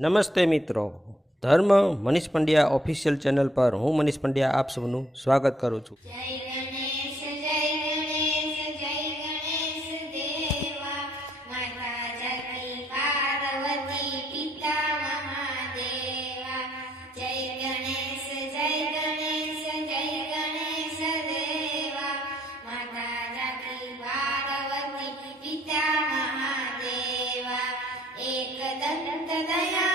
નમસ્તે મિત્રો. ધર્મ મનીષ પંડ્યા ઓફિશિયલ ચેનલ પર હું મનીષ પંડ્યા આપ સૌનું સ્વાગત કરું છું. Daya.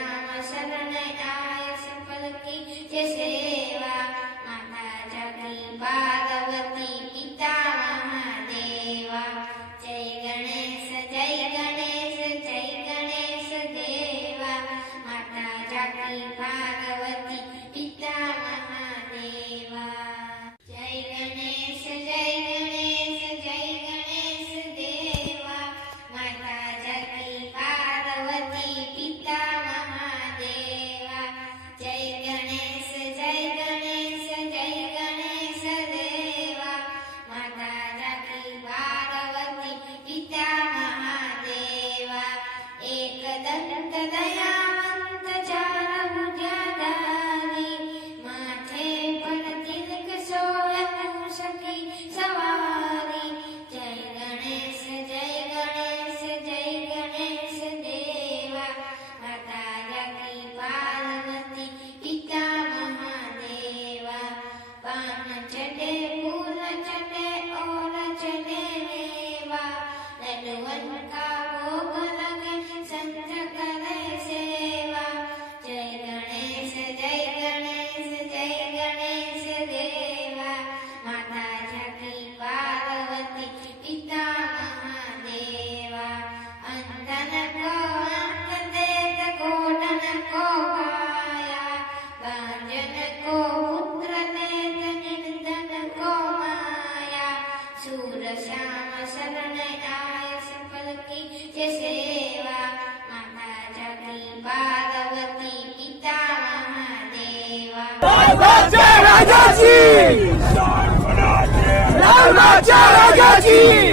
નામ શરણય સફલ કી જે સેવા જય ગણેશ જય ગણેશ જય ગણેશ દેવા માતા જગી राजाची! धर्माच्या राजाची!